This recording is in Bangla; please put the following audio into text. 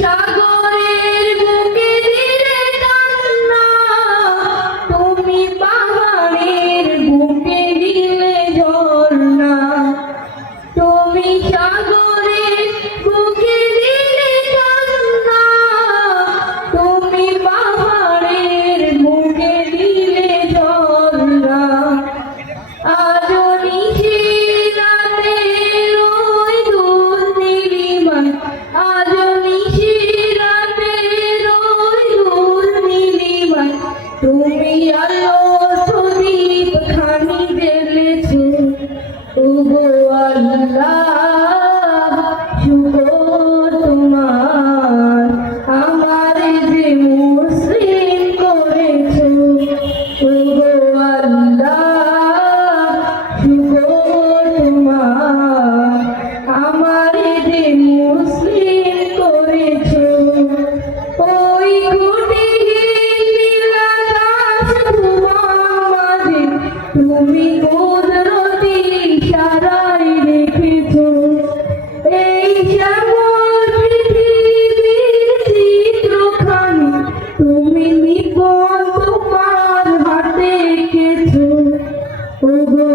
সাগরের বুকে দিলে কান্না, তুমি পাহাড়ের বুকে দিলে ঝর্ণা, তুমি সাগরের বুকে দিলে কান্না, তুমি পাহাড়ের বুকে দিলে ঝর্ণা। আজও নিশিরাতের ওই দূর নীলিমায়, আজও নিশিরাতের ওই দূর নীলিমায়, তুমি আলোর প্রদীপ খানি জ্বেলেছো। ওগো আল্লাহ, শুকর তোমার, আমারে যে মুসলিম করেছো। ওগো আল্লাহ, শুকর তোমার, আমারে যে মুসলিম করেছো। ওই কুটিহীন নীল আকাশ ভুবন মাঝে তুমি কুদরতি ইশারায় রেখেছো। এই শ্যামল পৃথিবীর চিত্রখানি তুমি নিপুণ তোমার হাতে এঁকেছো। ওগো